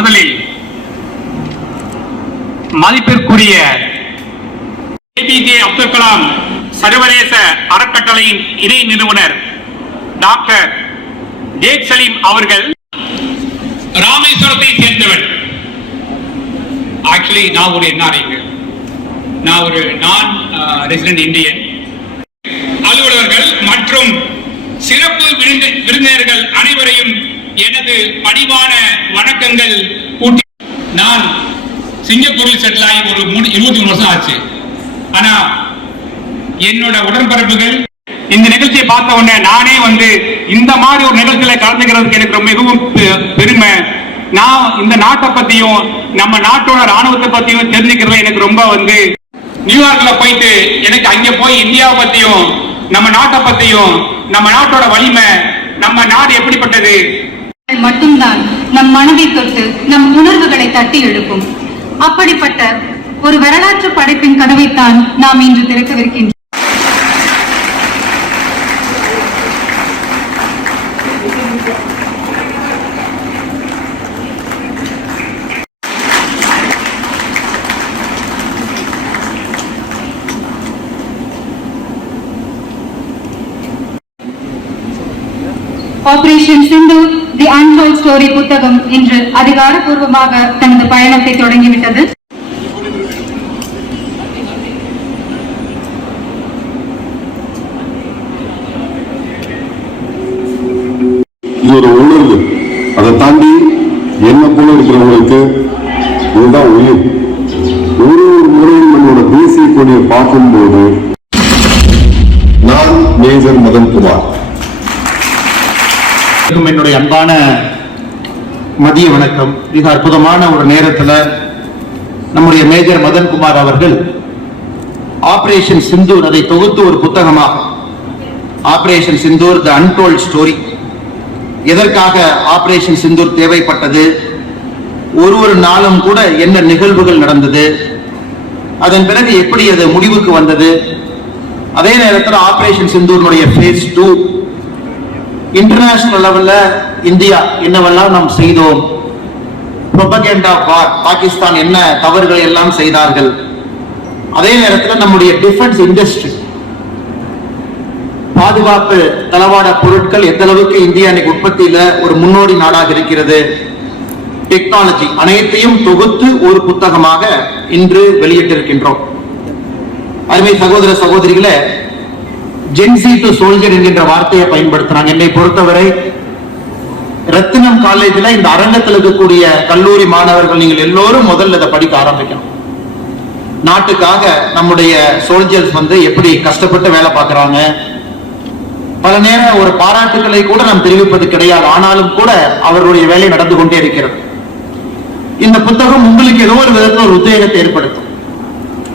முதலில் மதிப்பிற்குரிய ஏபிஜே அப்துல் கலாம் சர்வதேச அறக்கட்டளையின் இணை நிறுவனர் டாக்டர் ஜேக் சலீம் அவர்கள் ராமேஸ்வரத்தை சேர்ந்தவர். ஆக்சுவலி நான் ஒரு என்ஆர்ஐங்க, நான் ஒரு நான் ரெசிடென்ட் இந்தியன். அலுவலர்கள் மற்றும் சிறப்பு விருந்தினர்கள் அனைவரையும் எனது பணிவான வணக்கங்கள் கூட்டி. நான் சிங்கப்பூரில் செட்டில் ஆகி ஒரு 23 வருஷம் ஆச்சு. ஆனா என்னோட உடன்பிறப்புகள் இந்த நிகழ்ச்சியை பார்த்த உடனே நானே இந்த மாதிரி ஒரு நிகழ்ச்சியில கலந்துக்கிறதுக்கு எனக்கு மிகவும் பெருமை. நான் இந்த நாட்டை பத்தியும் நம்ம நாட்டோட ராணுவத்தை பத்தியும் தெரிஞ்சுக்கிறது எனக்கு ரொம்ப நியூயார்க்ல போயிட்டு எனக்கு அங்க போய் இந்தியாவை பத்தியும் நம்ம நாட்டை பத்தியும் நம்ம நாட்டோட வலிமை நம்ம நாடு எப்படிப்பட்டது மட்டும்தான் நம் மனதை தொட்டு நம் உணர்வுகளை தட்டி எழுப்பும். அப்படிப்பட்ட ஒரு வரலாற்று படைப்பின் கதவைத்தான் நாம் இன்று திறக்கவிருக்கின்றோம். ஆபரேஷன் சிந்தூர் தி அன்டோல்ட் ஸ்டோரி புத்தகம் இன்று அதிகாரப்பூர்வமாக தனது பயணத்தை தொடங்கிவிட்டது. இது ஒரு உணர்வு. அதை தாண்டி என்ன போல இருக்கிறவங்களுக்கு இதுதான் உயிர். ஒரு முறையும் நம்மளோட தேசிய கொடியை பார்க்கும்போது நான் மேஜர் மதன்குமார். என்னுடைய அன்பான மதிய வணக்கம். மிக அற்புதமான ஒரு நேரத்தில் நம்முடைய மேஜர் மதன்குமார் அவர்கள் ஆபரேஷன் சிந்தூர் அதை தொகுத்து ஒரு புத்தகமாக ஆபரேஷன் சிந்தூர் தி அன்டோல்ட் ஸ்டோரி, எதற்காக ஆபரேஷன் சிந்தூர் தேவைப்பட்டது, ஒரு நாளும் கூட என்ன நிகழ்வுகள் நடந்தது, அதன் பிறகு எப்படி அது முடிவுக்கு வந்தது, அதே நேரத்தில் ஆபரேஷன் சிந்தூரினுடைய ஃபேஸ் 2 இன்டர்நேஷனல் லெவல்ல இந்தியா என்னவெல்லாம் நாம் செய்தோம், புரோபகேண்டா வார், பாகிஸ்தான் என்ன தவறுகளை எல்லாம் செய்தார்கள், அதே நேரத்தில் நம்முடைய டிஃபென்ஸ் இண்டஸ்ட்ரி பாதுகாப்பு தளவாட பொருட்கள் எந்த அளவுக்கு இந்தியா இன்னைக்கு உற்பத்தியில ஒரு முன்னோடி நாடாக இருக்கிறது, டெக்னாலஜி அனைத்தையும் தொகுத்து ஒரு புத்தகமாக இன்று வெளியிட்டிருக்கின்றோம். அருமை சகோதர சகோதரிகளே, ஜென்சி டு சோல்ஜர் என்கின்ற வார்த்தையை பயன்படுத்தினாங்க. என்னை பொறுத்தவரை ரத்தினம் காலேஜில் இந்த அரங்கத்தில் இருக்கக்கூடிய கல்லூரி மாணவர்கள் நீங்கள் எல்லோரும் முதல்ல இதை படிக்க ஆரம்பிக்கணும். நாட்டுக்காக நம்முடைய சோல்ஜர்ஸ் எப்படி கஷ்டப்பட்டு வேலை பார்க்கிறாங்க. பல நேரம் ஒரு பாராட்டுகளை கூட நாம் தெரிவிப்பது கிடையாது, ஆனாலும் கூட அவர்களுடைய வேலை நடந்து கொண்டே இருக்கிறது. இந்த புத்தகம் உங்களுக்கு ஏதோ ஒரு விதத்தில் ஒரு உத்வேகத்தை ஏற்படுத்தும்,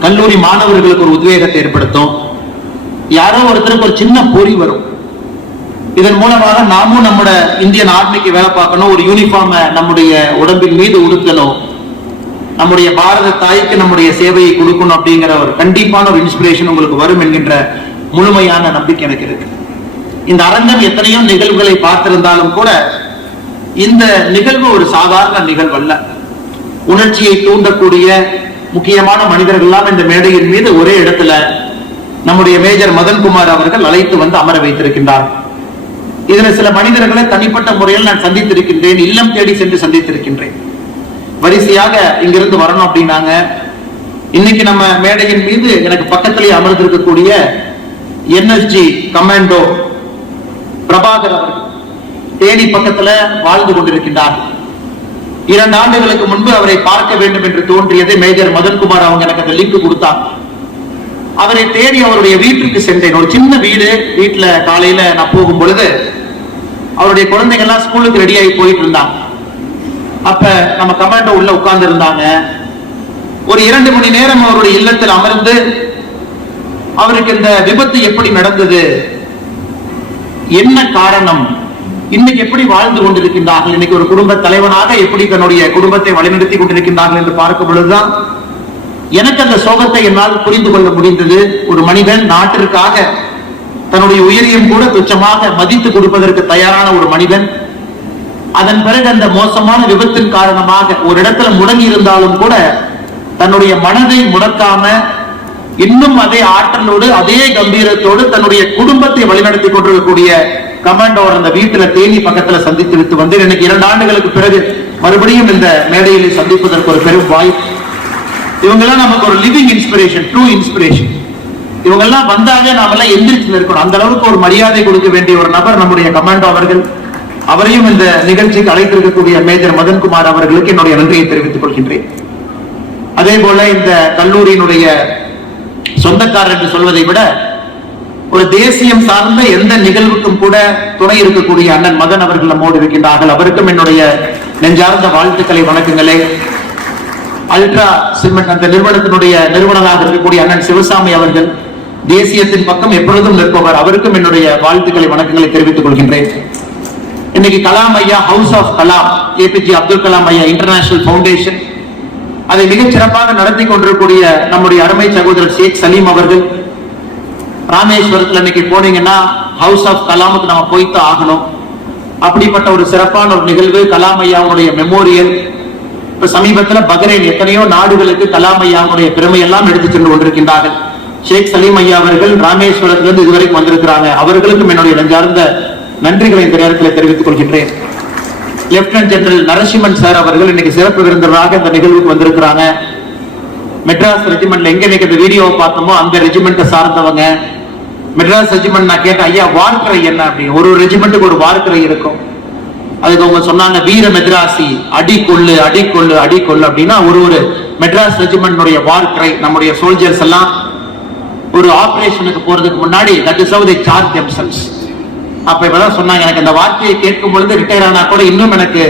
கல்லூரி மாணவர்களுக்கு ஒரு உத்வேகத்தை ஏற்படுத்தும். யாரோ ஒருத்தருக்கு ஒரு சின்ன பொறி வரும், இதன் மூலமாக நாமும் நம்முடைய இந்தியன் ஆர்மிக்கு வேலை பார்க்கணும், ஒரு யூனிஃபார்மை நம்முடைய உடம்பின் மீது உடுத்தணும், நம்முடைய பாரத தாய்க்கு நம்முடைய சேவையை கொடுக்கணும் அப்படிங்கிற ஒரு கண்டிப்பான ஒரு இன்ஸ்பிரேஷன் உங்களுக்கு வரும் என்கின்ற முழுமையான நம்பிக்கை எனக்கு இருக்கு. இந்த அரங்கம் எத்தனையோ நிகழ்வுகளை பார்த்திருந்தாலும் கூட இந்த நிகழ்வு ஒரு சாதாரண நிகழ்வு அல்ல. உணர்ச்சியை தூண்டக்கூடிய முக்கியமான மனிதர்கள் எல்லாம் இந்த மேடையின் மீது ஒரே இடத்துல நம்முடைய மேஜர் மதன்குமார் அவர்கள் அழைத்து அமர வைத்திருக்கின்றார். இதுல சில மனிதர்களை தனிப்பட்ட முறையில் நான் சந்தித்திருக்கின்றேன், இல்லம் தேடி சென்று சந்தித்திருக்கின்றேன். வரிசையாக இங்கிருந்து வரணும் அப்படின்னாங்க. இன்னைக்கு நம்ம மேடையின் மீது எனக்கு பக்கத்திலேயே அமர்ந்திருக்கக்கூடிய என்எஸ்ஜி கமாண்டோ பிரபாகர் அவர்கள் தேனி பக்கத்துல வாழ்ந்து கொண்டிருக்கின்றார். 2 ஆண்டுகளுக்கு முன்பு அவரை பார்க்க வேண்டும் என்று தோன்றியது. மேஜர் மதன்குமார் அவங்க எனக்கு அந்த லிங்க் கொடுத்தார். அவரை தேடி அவருடைய வீட்டுக்கு சென்றேன். ஒரு சின்ன வீடு, வீட்டுல காலையில நான் போகும் பொழுது அவருடைய குழந்தைங்க எல்லாம் ஸ்கூலுக்கு ரெடி ஆகி போயிட்டு இருந்தாங்க. அப்ப நம்ம கமாண்டோ உள்ள உட்கார்ந்து இருந்தாங்க. ஒரு 2 மணி நேரம் அவருடைய இல்லத்தில் அமர்ந்து அவருக்கு இந்த விபத்து எப்படி நடந்தது, என்ன காரணம், இன்னைக்கு எப்படி வாழ்ந்து கொண்டிருக்கின்றார்கள், இன்னைக்கு ஒரு குடும்ப தலைவனாக எப்படி தன்னுடைய குடும்பத்தை வழிநடத்தி கொண்டிருக்கின்றார்கள் என்று பார்க்கும் பொழுதுதான் எனக்கு அந்த சோகத்தை என்னால் புரிந்து கொள்ள முடிந்தது. ஒரு மனிதன் நாட்டிற்காக தன்னுடைய உயிரையும் கூட துச்சமாக மதித்து கொடுப்பதற்கு தயாரான ஒரு மனிதன் அதன் பிறகு அந்த மோசமான விபத்தின் காரணமாக ஒரு இடத்துல முடங்கி இருந்தாலும் கூட தன்னுடைய மனதை முடக்காம இன்னும் அதே ஆற்றலோடு அதே கம்பீரத்தோடு தன்னுடைய குடும்பத்தை வழிநடத்தி கொண்டிருக்கக்கூடிய கமாண்டோர் அந்த வீட்டுல தேனி பக்கத்துல சந்தித்து விட்டு வந்து எனக்கு 2 ஆண்டுகளுக்கு பிறகு மறுபடியும் இந்த மேடையிலே சந்திப்பதற்கு ஒரு பெரும் வாய்ப்பு. இவங்கெல்லாம் நமக்கு ஒரு லிவிங் இன்ஸ்பிரேஷன், ட்ரூ இன்ஸ்பிரேஷன். இவங்கெல்லாம் வந்தாங்க நாமெல்லாம் எந்திரிச்சு இருக்கணும். அந்த அளவுக்கு ஒரு மரியாதை கொடுக்க வேண்டிய ஒரு நபர் நம்முடைய கமாண்டோ அவர்கள். அவரையும் இந்த நிகழ்ச்சிக்கு அழைத்திருக்கக்கூடிய மேஜர் மதன்குமார் அவர்களுக்கு என்னுடைய நன்றியை தெரிவித்துக் கொள்கின்றேன். அதே போல இந்த கல்லூரியினுடைய சொந்தக்காரர் என்று சொல்வதை விட ஒரு தேசியம் சார்ந்த எந்த நிகழ்வுக்கும் கூட துணை இருக்கக்கூடிய அண்ணன் மதன் அவர்கள் நம்மோடு இருக்கின்றார்கள். அவருக்கும் என்னுடைய நெஞ்சார்ந்த வாழ்த்துக்களை, வணக்கங்களே. அல்ட்ரா சிமெண்ட் அந்த நிறுவனத்தினுடைய நிறுவனராக இருக்கக்கூடிய அண்ணன் சிவசாமி அவர்கள் தேசியத்தின் பக்கம் எப்பொழுதும் நிற்பவர். அவருக்கும் என்னுடைய வாழ்த்துக்களை, வணக்கங்களை தெரிவித்துக் கொள்கின்றேன். இன்னைக்கு கலாம் ஐயா house of Kalam, APJ Abdul Kalam ஐயா இன்டர்நேஷனல் பவுண்டேஷன், அதை மிகச் சிறப்பாக நடத்தி கொண்டிருக்கூடிய நம்முடைய அருமை சகோதரர் ஷேக் சலீம் அவர்கள். ராமேஸ்வரத்தில் இன்னைக்கு போனீங்கன்னா ஹவுஸ் ஆஃப் கலாமுக்கு நம்ம போய்த்து ஆகணும். அப்படிப்பட்ட ஒரு சிறப்பான ஒரு நிகழ்வு கலாம் ஐயாவுடைய மெமோரியல். இப்ப சமீபத்தில் பஹ்ரைன் எத்தனையோ நாடுகளுக்கு கலாம் ஐயாவுடைய பெருமை எல்லாம் எடுத்து சென்று கொண்டிருக்கின்றார்கள். ஷேக் சலீம் ஐயா அவர்கள் ராமேஸ்வரத்திலிருந்து இதுவரைக்கும் வந்திருக்கிறாங்க. அவர்களுக்கும் என்னுடைய நெஞ்சார்ந்த நன்றிகளை இந்த நேரத்தில் தெரிவித்துக் கொள்கின்றேன். லெப்டினன்ட் ஜெனரல் நரசிம்மன் சார் அவர்கள் இன்னைக்கு சிறப்பு விருந்தினராக இந்த நிகழ்வுக்கு வந்திருக்கிறாங்க. மெட்ராஸ் ரெஜிமெண்ட்ல எங்க இன்னைக்கு இந்த வீடியோவை பார்த்தோமோ அந்த ரெஜிமெண்ட்டை சார்ந்தவங்க. மெட்ராஸ் ரெஜிமெண்ட் நான் கேட்டேன், ஐயா வார்க்கரை என்ன அப்படின்னு. ஒரு ரெஜிமெண்ட்டுக்கு ஒரு வார்க்கரை இருக்கும். அதுக்கு அவங்க சொன்னாங்க வீர மெட்ராசி, அடி கொள்ளு அடி கொள்ளு அடி கொள்ளு அப்படின்னா ஒரு மெட்ராஸ் ரெஜிமெண்ட்னுடைய வார்க்கரை. நம்முடைய சோல்ஜர்ஸ் எல்லாம் ஒரு ஆபரேஷனுக்கு போறதுக்கு முன்னாடி that is how they charge themselves. அப்ப இப்பதான் சொன்னாங்க, எனக்கு அந்த வார்த்தையை கேட்கும் பொழுது ரிட்டையர் ஆனா கூட இன்னும் எனக்கு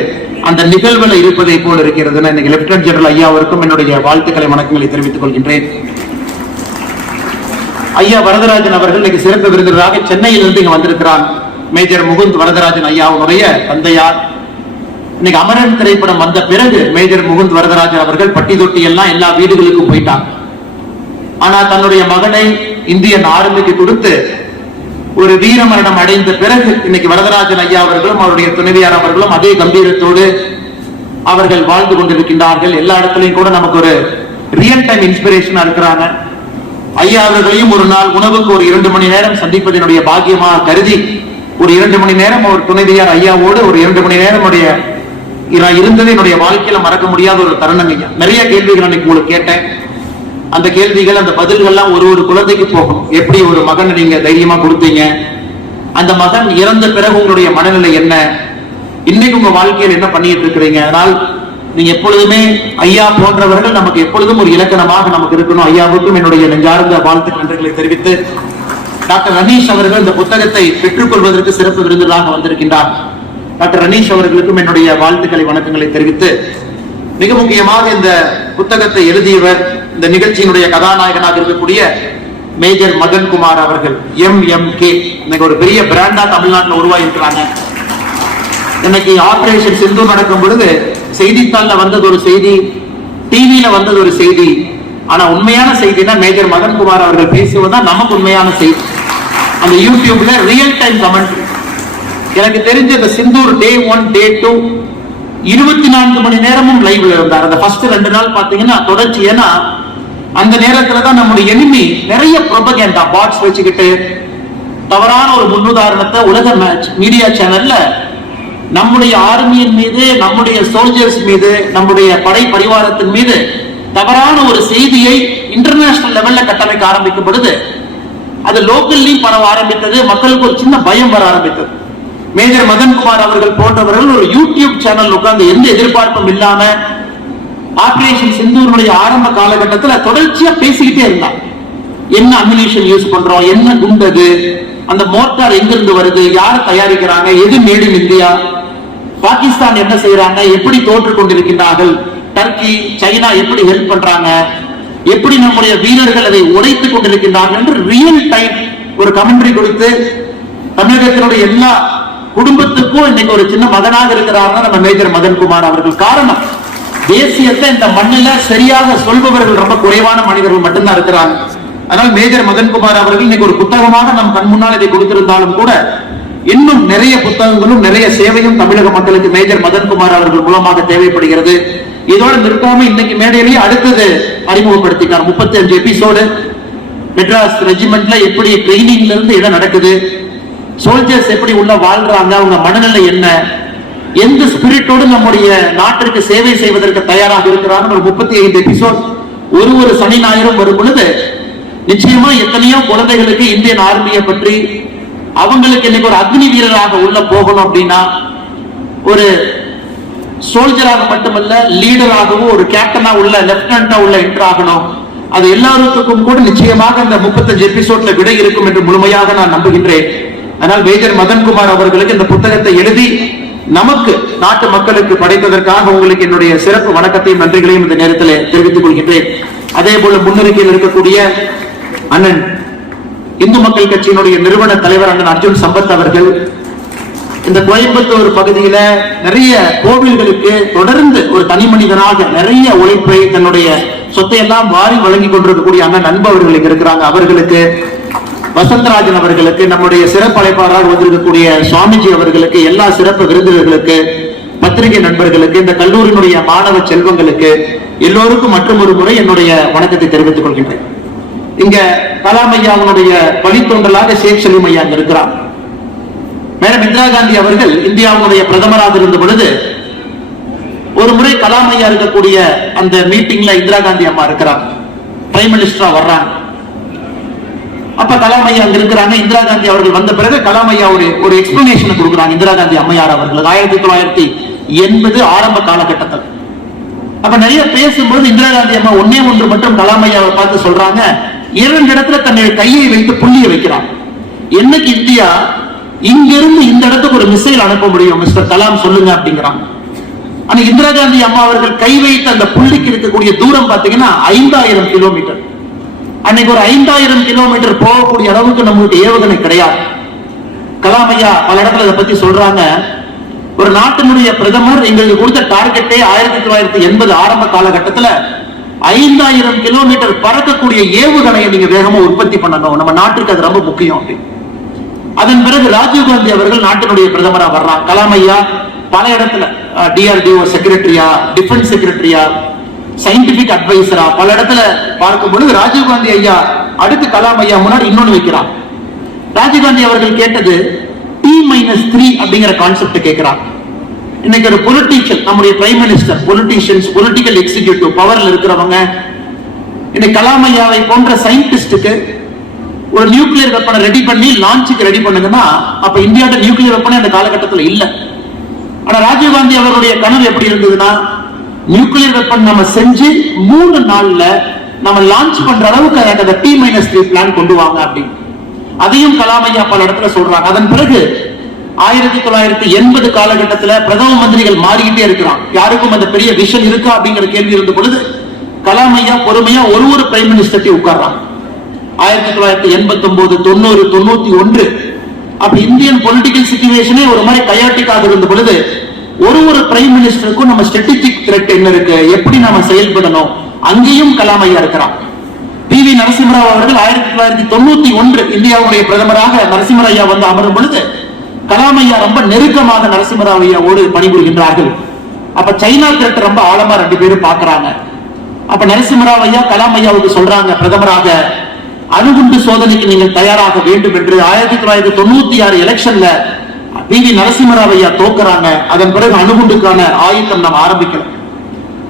அந்த நிகழ்வுல இருப்பதை போல் இருக்கிறது. இன்னைக்கு லெப்டினன்ட் ஜெனரல் ஐயா அவருக்கும் என்னுடைய வாழ்த்துக்களை, வணக்கங்களை தெரிவித்துக் கொள்கின்றேன். ஐயா வரதராஜன் அவர்கள் இன்னைக்கு சிறப்பு விருந்தினராக சென்னையிலிருந்து இங்க வந்திருக்கிறார். மேஜர் முகுந்த் வரதராஜன் ஐயாவுடைய தந்தையார். இன்னைக்கு அமரன் திரைப்படம் வந்த பிறகு மேஜர் முகுந்த் வரதராஜன் அவர்கள் பட்டி தொட்டி எல்லாம் எல்லா வீடுகளுக்கும் போயிட்டாங்க. ஆனா தன்னுடைய மகனை இந்தியன் ஆர்மிக்கு கொடுத்து ஒரு வீர மரணம் அடைந்த பிறகு இன்னைக்கு வரதராஜன் ஐயா அவர்களும் அவருடைய துணைவியார் அவர்களும் அதே கம்பீரத்தோடு அவர்கள் வாழ்ந்து கொண்டிருக்கின்றார்கள். எல்லா இடத்துலையும் கூட நமக்கு ஒரு ரியல் டைம் இன்ஸ்பிரேஷனா இருக்கிறாங்க. ஐயா அவர்களையும் ஒரு நாள் உணவுக்கு ஒரு 2 மணி நேரம் சந்திப்பதனுடைய பாக்கியமாக கருதி ஒரு 2 மணி நேரம் அவர் துணைவியார் ஐயாவோடு ஒரு 2 மணி நேரம் இருந்தது என்னுடைய வாழ்க்கையில மறக்க முடியாத ஒரு தருணம். ஐயா நிறைய கேள்விகள் அன்னைக்கு உங்களுக்கு கேட்டேன். அந்த கேள்விகள் அந்த பதில்கள்லாம் ஒரு குழந்தைக்கு போகணும். எப்படி ஒரு மகன் நீங்க தைரியமா கொடுத்தீங்க, அந்த மகன் இறந்த பிறகு உங்களுடைய மனநிலை என்ன, இன்னைக்கு உங்க வாழ்க்கையில் என்ன பண்ணிட்டு இருக்கிறீங்க. அதனால் நீங்க எப்பொழுதுமே ஐயா போன்றவர்கள் நமக்கு எப்பொழுதும் ஒரு இலக்கணமாக நமக்கு இருக்கணும். ஐயாவுக்கும் என்னுடைய நெஞ்சார்ந்த வாழ்த்து நன்றிகளை தெரிவித்து டாக்டர் ரனீஷ் அவர்கள் இந்த புத்தகத்தை பெற்றுக்கொள்வதற்கு சிறப்பு விருந்தினராக வந்திருக்கின்றார். டாக்டர் ரனீஷ் அவர்களுக்கும் என்னுடைய வாழ்த்துக்களை, வணக்கங்களை தெரிவித்து மிக முக்கியமாக இந்த புத்தகத்தை எழுதியவர் இந்த நிகழ்ச்சியினுடைய கதாநாயகனாக இருக்கக்கூடிய மேஜர் மதன்குமார் அவர்கள். MMK இன்னைக்கு ஒரு பெரிய பிராண்டா தமிழ்நாட்டில் உருவாகி இருக்கிறாங்க. இன்னைக்கு ஆபரேஷன் சிந்தூர் நடக்கும் பொழுது செய்தித்தாள்ல வந்தது ஒரு செய்தி, டிவியில வந்தது ஒரு செய்தி. ஆனா உண்மையான செய்தினா மேஜர் மதன்குமார் அவர்கள் பேசுவதுதான் நமக்கு உண்மையான செய்தி. அந்த யூடியூப்ல ரியல் டைம் கமெண்ட். எனக்கு தெரிஞ்ச இந்த சிந்தூர் டே 1 டே 2 24 மணி நேரமும் லைவ்ல இருந்தார். அந்த ஃபர்ஸ்ட் 2 நாள் பாத்தீங்கன்னா தொடர்ச்சி. ஏன்னா அந்த நேரத்துல தான் நம்முடைய எனிமி நிறைய ப்ரொபகேண்டா பாட்ஸ் வச்சுக்கிட்டு தவறான ஒரு முன்னுதாரணத்தை உலக மீடியா சேனல்ல நம்முடைய ஆர்மியின் மீது, நம்முடைய சோல்ஜர்ஸ் மீது, நம்முடைய படை பரிவாரத்தின் மீது தவறான ஒரு செய்தியை இன்டர்நேஷனல் லெவல்ல கட்டமைக்க ஆரம்பிக்கும் பொழுது அது லோக்கல்லையும் பரவ ஆரம்பித்தது. மக்களுக்கு ஒரு சின்ன பயம் வர ஆரம்பித்தது. மேஜர் மதன்குமார் அவர்கள் போன்றவர்கள் ஒரு யூடியூப் சேனல் உட்கார்ந்து எந்த எதிர்பார்ப்பும் இல்லாம ஆபரேஷன் சிந்தூருடைய ஆரம்ப காலகட்டத்தில் தொடர்ச்சியா பேசிக்கிட்டே இருந்தாங்க. என்ன அம்யூனிஷன் யூஸ் பண்றோம், என்ன குண்டது, அந்த மோட்டார் எங்கிருந்து வருது, யார் தயாரிக்கிறாங்க, எது மேட் இன் இந்தியா, பாகிஸ்தான் என்ன செய்யறாங்க, எப்படி தோற்று கொண்டிருக்கின்றார்கள், டர்க்கி சைனா எப்படி ஹெல்ப் பண்றாங்க, எப்படி நம்முடைய வீரர்கள் அதை உடைத்துக் கொண்டிருக்கின்றார்கள் என்று ரியல் டைம் ஒரு கமெண்ட்ரி கொடுத்து தமிழகத்தினுடைய எல்லா குடும்பத்துக்கும் இன்னைக்கு ஒரு சின்ன மகனாக இருக்கிறார்கள் நம்ம மேஜர் மதன்குமார் அவர்கள். காரணம், தேசியத்தை இந்த மண்ணில சரியாக சொல்பவர்கள் ரொம்ப குறைவான மனிதர்கள் மட்டும்தான் இருக்கிறாங்க. அதனால் மேஜர் மதன்குமார் அவர்கள் இன்னைக்கு ஒரு புத்தகமாக நம் கண் முன்னால் இதை கொடுத்திருந்தாலும் கூட இன்னும் நிறைய புத்தகங்களும் நிறைய சேவையும் தமிழக மக்களுக்கு மேஜர் மதன்குமார் அவர்கள் மூலமாக தேவைப்படுகிறது. இதோடு நிற்காம இன்னைக்கு மேடையிலேயே அடுத்தது அறிமுகப்படுத்திட்டார். 35 எபிசோடு மெட்ராஸ் ரெஜிமெண்ட்ல எப்படி ட்ரைனிங்ல இருந்து என்ன நடக்குது, சோல்ஜர்ஸ் எப்படி உள்ள வாழ்றாங்க, அவங்க மனநிலை என்ன, எந்த ஸ்பிரிட்டோடு நம்முடைய நாட்டிற்கு சேவை செய்வதற்கு தயாராக இருக்கிறாங்க. ஒரு 35 எபிசோட் ஒரு சனி ஞாயிறும் வரும் பொழுது நிச்சயமா எத்தனையோ குழந்தைகளுக்கு இந்தியன் ஆர்மியை பற்றி, அவங்களுக்கு இன்னைக்கு ஒரு அக்னி வீரராக உள்ள போகணும் அப்படின்னா, ஒரு சோல்ஜராக மட்டுமல்ல லீடராகவும் ஒரு கேப்டனா உள்ள லெப்டினன்டா உள்ள என்டர் ஆகணும். அது எல்லாருக்கும் கூட நிச்சயமாக இந்த 35 எபிசோட்ல விடை இருக்கும் என்று முழுமையாக நான் நம்புகின்றேன். அதனால் மேஜர் மதன்குமார் அவர்களுக்கு இந்த புத்தகத்தை எழுதி நமக்கு நாட்டு மக்களுக்கு படைத்ததற்காக உங்களுக்கு என்னுடைய சிறப்பு வணக்கத்தையும் நன்றிகளையும் இந்த நேரத்தில் தெரிவித்துக் கொள்கின்றேன். அதே போல முன்னிறுக்கையில் இருக்கக்கூடிய அண்ணன் இந்து மக்கள் கட்சியினுடைய நிறுவன தலைவர் அண்ணன் அர்ஜுன் சம்பத் அவர்கள் இந்த கோயம்புத்தூர் பகுதியில நிறைய கோவில்களுக்கு தொடர்ந்து ஒரு தனி மனிதனாக நிறைய உழைப்பை தன்னுடைய சொத்தை எல்லாம் வாரி வழங்கி கொண்டிருக்கக்கூடிய அண்ணன் அன்பு அவர்களுக்கு இருக்கிறாங்க. அவர்களுக்கு, வசந்தராஜன் அவர்களுக்கு, நம்முடைய சிறப்பு அழைப்பாளராக வந்திருக்கக்கூடிய சுவாமிஜி அவர்களுக்கு, எல்லா சிறப்பு விருந்தினர்களுக்கு, பத்திரிகை நண்பர்களுக்கு, இந்த கல்லூரியினுடைய மாணவ செல்வங்களுக்கு எல்லோருக்கும் மற்றும் ஒரு முறை என்னுடைய வணக்கத்தை தெரிவித்துக் கொள்கின்றேன். இங்க கலாம் ஐயாவுடைய வழித்தோன்றலாக ஷேக் சலீம் ஐயா இருக்கிறார். மேடம் இந்திரா காந்தி அவர்கள் இந்தியாவுடைய பிரதமராக இருந்த பொழுது ஒரு முறை கலாம் ஐயா இருக்கக்கூடிய அந்த மீட்டிங்ல இந்திரா காந்தி அம்மா இருக்கிறாங்க, பிரைம் மினிஸ்டரா வர்றாங்க. அப்ப கலாம் ஐயா அங்க இருக்கிறாங்க. இந்திரா காந்தி அவர்கள் வந்த பிறகு கலாம் ஐயா ஒரு எக்ஸ்பிளனேஷன் கொடுக்குறாங்க இந்திரா காந்தி அம்மையார் அவர்களுக்கு 1980 ஆரம்ப காலகட்டத்தில். அப்ப நிறைய பேசும்போது இந்திரா காந்தி அம்மா ஒன்று மட்டும் கலாம் ஐயாவை பார்த்து சொல்றாங்க, 2 இடத்துல தன்னுடைய கையை வைத்து புள்ளியை வைக்கிறாங்க. என்னைக்கு இந்தியா இங்கிருந்து இந்த இடத்துக்கு ஒரு மிசைல் அனுப்ப முடியும் மிஸ்டர் கலாம் சொல்லுங்க அப்படிங்கிறாங்க. ஆனா இந்திரா காந்தி அம்மா அவர்கள் கை வைத்த அந்த புள்ளிக்கு இருக்கக்கூடிய தூரம் பாத்தீங்கன்னா 5000 கிலோமீட்டர். அன்னைக்கு ஒரு 5000 கிலோமீட்டர் போகக்கூடிய அளவுக்கு நம்மளுக்கு ஏவுகணை கிடையாது. கலாம் ஐயா பல இடத்துல இதை பத்தி சொல்றாங்க. ஒரு நாட்டினுடைய பிரதமர் எங்களுக்கு கொடுத்த டார்கெட்டே 1980 ஆரம்ப காலகட்டத்துல 5000 கிலோமீட்டர் பறக்கக்கூடிய ஏவுகணையை நீங்க வேகமா உற்பத்தி பண்ணணும், நம்ம நாட்டுக்கு அது ரொம்ப முக்கியம் அப்படின்னு. அதன் பிறகு ராஜீவ் காந்தி அவர்கள் நாட்டினுடைய பிரதமரா வர்றாங்க. கலாம் ஐயா பல இடத்துல டிஆர்டிஓ செக்ரட்டரியா, டிஃபென்ஸ் செக்ரட்டரியா, சயின்டிபிக் அட்வைசரா பல இடத்துல பார்க்கும் பொழுது ராஜீவ் காந்தி ஐயா அடுத்து கலாம் ஐயா முன்னாடி இன்னொன்னு வைக்கிறார். ராஜீவ் காந்தி அவர்கள் கேட்டது T-3 அப்படிங்கிற கான்செப்ட் கேட்கிறார். இன்னைக்கு ஒரு பொலிட்டீஷியன், நம்முடைய prime minister, politicians, political executive பவர்ல இருக்கிறவங்க இன்னைக்கு கலாம் ஐயாவை போன்ற சயின்டிஸ்டுக்கு ஒரு நியூக்ளியர் வெப்பனை ரெடி பண்ணி லான்ச்சுக்கு ரெடி பண்ணுங்கன்னா, அப்ப இந்தியாவோட நியூக்ளியர் வெப்பனை அந்த காலகட்டத்தில் இல்ல. ஆனா ராஜீவ் காந்தி அவருடைய கனவு எப்படி இருந்ததுன்னா, நியூக்ளியர் வெப்பன் நம்ம செஞ்சு 3 நாள்ல நம்ம லான்ச் பண்ற அளவுக்கு அந்த T-3 பிளான் கொண்டு வாங்க அப்படின்னு. அதையும் கலாம் ஐயா பல இடத்துல சொல்றாங்க. அதன் பிறகு 1980 காலகட்டத்தில் பிரதம மந்திரிகள் மாறிக்கிட்டே இருக்கிறான். யாருக்கும் அந்த பெரிய விஷன் இருக்கா அப்படிங்கிற கேள்வி இருந்த பொழுது கலாம் ஐயா பொறுமையா ஒரு பிரைம் மினிஸ்டர்ட்டி உட்கார்றாங்க. 1989, 90, 91 அப்ப இந்தியன் பொலிட்டிக்கல் சிச்சுவேஷனே ஒரு மாதிரி கயாட்டிக்காக இருந்த பொழுது ஒரு பிரைம் மினிஸ்டருக்கும் நம்ம ஸ்ட்ராட்டஜிக் த்ரெட் என்ன இருக்கு, எப்படி நாம செயல்படணும், அங்கேயும் கலாம் ஐயா இருக்கிறார். PV நரசிம்மராவ் அவர்கள் 1991 இந்தியாவுடைய பிரதமராக நரசிம்மராவ் ஐயா வந்து அமரும் பொழுது கலாம் ஐயா ரொம்ப நெருக்கமாக நரசிம்மராவ் ஐயாவோடு பணிபுரிகின்றார்கள். அப்ப சைனா த்ரெட் ரொம்ப ஆழமா 2 பேரும் பாக்குறாங்க. அப்ப நரசிம்மராவ் ஐயா கலாம் ஐயாவுக்கு சொல்றாங்க, பிரதமராக அணுகுண்டு சோதனைக்கு நீங்கள் தயாராக வேண்டும் என்று. 1996 எலெக்ஷன்ல PV நரசிம்மராவ் ஐயா தோக்குறாங்க. அதன் பிறகு அணுகுண்டுக்கான ஆயுத்தம் நாம் ஆரம்பிக்கலாம்.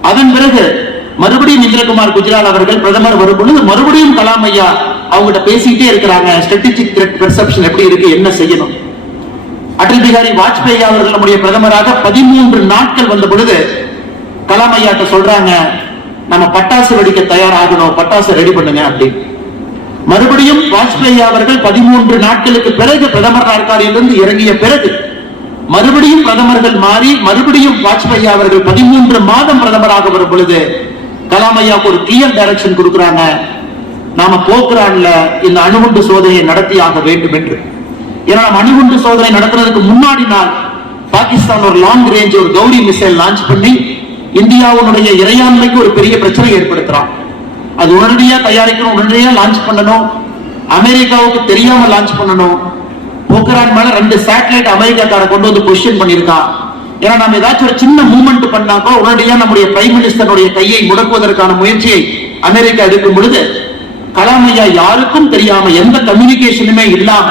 அதன் பிறகு மறுபடியும் இந்திரகுமார் குஜ்ரால் அவர்கள் பிரதமர் வரும் பொழுது மறுபடியும் கலாம் ஐயா அவங்ககிட்ட பேசிக்கிட்டே இருக்கிறாங்க, ஸ்ட்ராட்டஜிக் த்ரெட் பெர்செப்ஷன் எப்படி இருக்கு, என்ன செய்யணும். அடல் பிகாரி வாஜ்பேயி அவர்கள் நம்முடைய பிரதமராக 13 நாட்கள் வந்த பொழுது கலாம் ஐயாட்ட சொல்றாங்க, நம்ம பட்டாசு வெடிக்க தயாராகணும், பட்டாசு ரெடி பண்ணுங்க அப்படின்னு. மறுபடியும் வாஜ்பேயி அவர்கள் 13 நாட்களுக்கு பிறகு பிரதமர் நாற்காலியிலிருந்து இறங்கிய பிறகு மறுபடியும் பிரதமர்கள் மாறி மறுபடியும் வாஜ்பேயி அவர்கள் 13 மாதம் பிரதமராக வரும் பொழுது கலாம் ஐயாவுக்கு ஒரு கிளியர் டைரக்ஷன் கொடுக்கிறாங்க, நாம போக்குறான்ல இந்த அணுகுண்டு சோதனையை நடத்தியாக வேண்டும் என்று. ஏன்னா நம்ம அணுகுண்டு சோதனை நடத்துறதுக்கு முன்னாடி நாள் பாகிஸ்தான் ஒரு லாங் ரேஞ்ச் ஒரு கௌரி மிசைல் லான்ச் பண்ணி இந்தியாவுடைய இறையாண்மைக்கு ஒரு பெரிய பிரச்சனை ஏற்படுத்துறான். அது உடனடியா தயாரிக்கணும், உடனடியா லான்ச் பண்ணணும், அமெரிக்காவுக்கு தெரியாம லான்ச் பண்ணணும். போக்ரான் மேல 2 சேட்டலைட் அமெரிக்காக்கார கொண்டு வந்து பொசிஷன் பண்ணியிருக்கான். ஏன்னா நம்ம ஏதாச்சும் ஒரு சின்ன மூவ்மெண்ட் பண்ணாக்கோ உடனடியா நம்முடைய பிரைம் மினிஸ்டருடைய கையை முடக்குவதற்கான முயற்சியை அமெரிக்கா எடுக்கும் பொழுது கலாம் ஐயா யாருக்கும் தெரியாம எந்த கம்யூனிகேஷனுமே இல்லாம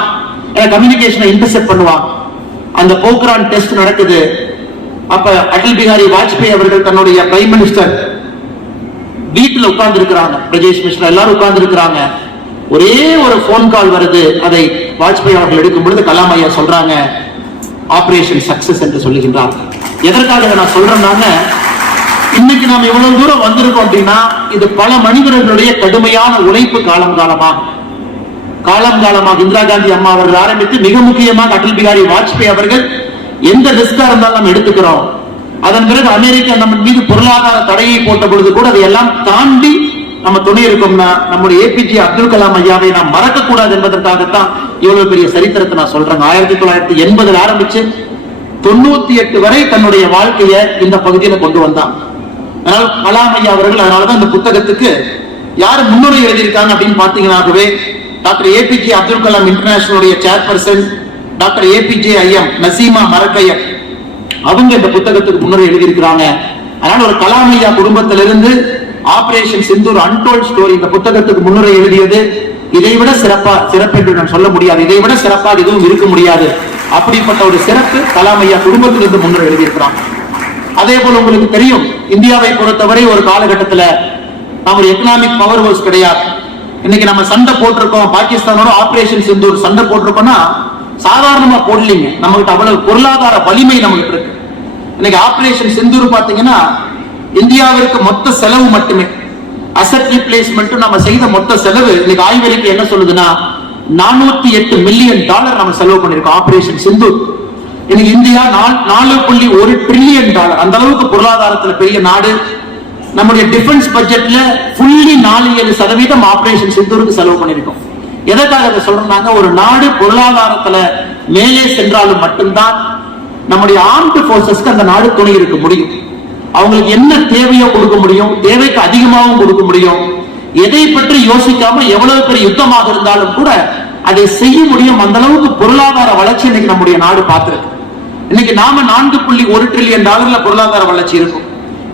கம்யூனிகேஷனை இன்டர்செப்ட் பண்ணுவாங்க. அந்த போக்ரான் டெஸ்ட் நடக்குது. அப்ப அடல் பிகாரி வாஜ்பாய் அவர்கள் தன்னுடைய பிரைம் மினிஸ்டர் வீட்டுல உட்கார்ந்து இருக்கிறாங்க, பிரஜேஷ் மிஸ்ரா எல்லாரும் உட்கார்ந்து இருக்கிறாங்க. ஒரே ஒரு போன் கால் வருது. அதை வாஜ்பாய் அவர்கள் எடுக்கும் பொழுது கலாம் ஐயா சொல்றாங்க, ஆபரேஷன் சக்சஸ் என்று சொல்லுகின்றார். எதற்காக நான் சொல்றேன்னா, இன்னைக்கு நாம் இவ்வளவு தூரம் வந்திருக்கோம் அப்படின்னா இது பல மனிதர்களுடைய கடுமையான உழைப்பு காலமாக இந்திரா காந்தி அம்மா அவர்கள் ஆரம்பித்து மிக முக்கியமாக அடல் பிகாரி வாஜ்பாய் அவர்கள் எந்த ரிஸ்கா இருந்தாலும் நம்ம எடுத்துக்கிறோம். அதன் பிறகு அமெரிக்கா நம்ம மீது பொருளாதார தடையை போட்ட பொழுது கூட அதையெல்லாம் தாண்டி நம்ம துணை இருக்கோம்னா நம்முடைய ஏபிஜே அப்துல் கலாம் ஐயாவை நாம் மறக்க கூடாது என்பதற்காகத்தான் இவ்வளவு பெரிய சரித்திரத்தை நான் சொல்றேன். 1980 ஆரம்பிச்சு 98 வரை தன்னுடைய வாழ்க்கையை இந்த பகுதியில கொண்டு வந்தான். அதனால கலாம் ஐயா அவர்கள் அதனாலதான் இந்த புத்தகத்துக்கு யாரு முன்னுரை எழுதியிருக்காங்க அப்படின்னு பாத்தீங்கன்னாகவே டாக்டர் ஏபிஜே அப்துல் கலாம் இன்டர்நேஷனலுடைய chairperson doctor APJ IM Naseema Marakayar அவங்க இந்த புத்தகத்துக்கு முன்னுரை எழுதியிருக்கிறாங்க. அதனால ஒரு கலாம் ஐயா குடும்பத்திலிருந்து ஆபரேஷன் சிந்தூர் அன்டோல்ட் ஸ்டோரி இந்த புத்தகத்துக்கு முன்னுரை எழுதியது இதைவிட சிறப்பு என்று நான் சொல்ல முடியாது. இதைவிட சிறப்பாக எதுவும் இருக்க முடியாது. அப்படிப்பட்ட ஒரு சிறப்பு கலாம் ஐயா குடும்பத்திலிருந்து முன்னுரை எழுதியிருக்கிறாங்க. அதே போல உங்களுக்கு தெரியும், இந்தியாவை பொறுத்தவரை ஒரு காலகட்டத்தில் நாம் ஒரு எக்கனாமிக் பவர் ஹவுஸ் கிடையாது. இன்னைக்கு நம்ம சண்டை போட்டிருக்கோம், பாகிஸ்தானோட ஆபரேஷன் சிந்தூர் சண்டை போட்டிருக்கோம்னா சாதாரணமா போடலீங்க. நம்ம கிட்ட அவ்வளவு பொருளாதார வலிமை நமக்கு இருக்கு. இன்னைக்கு ஆபரேஷன் சிந்தூர் பாத்தீங்கன்னா இந்தியாவிற்கு மொத்த செலவு மட்டுமே அசெட் ரீப்ளேஸ்மெண்ட் நம்ம செய்த மொத்த செலவு இன்னைக்கு ஆய்வறிக்கை என்ன சொல்லுதுன்னா $408 மில்லியன் நம்ம செலவு பண்ணிருக்கோம் ஆபரேஷன் சிந்தூர். இன்னைக்கு இந்தியா $4.1 ட்ரில்லியன் அந்த அளவுக்கு பொருளாதாரத்துல பெரிய நாடு. நம்முடைய டிஃபென்ஸ் பட்ஜெட்ல ஃபுல்லி 4-7% ஆபரேஷன் சிந்தூருக்கு செலவு பண்ணிருக்கோம். எதற்காக அதை சொல்றாங்க? ஒரு நாடு பொருளாதாரத்துல மேலே சென்றாலும் மட்டும்தான் நம்முடைய ஆர்ம்டு போர்சஸ்க்கு அந்த நாடு துணை இருக்க முடியும். அவங்களுக்கு என்ன தேவையோ கொடுக்க முடியும், தேவைக்கு அதிகமாகவும் கொடுக்க முடியும். எதை பற்றி யோசிக்காம எவ்வளவு பெரிய யுத்தமாக இருந்தாலும் கூட அதை செய்ய முடியும். அந்த அளவுக்கு பொருளாதார வளர்ச்சி இன்னைக்கு நம்முடைய நாடு பார்த்திருக்கு. இன்னைக்கு நாம $4.1 ட்ரில்லியன் பொருளாதார வளர்ச்சி இருக்கும்.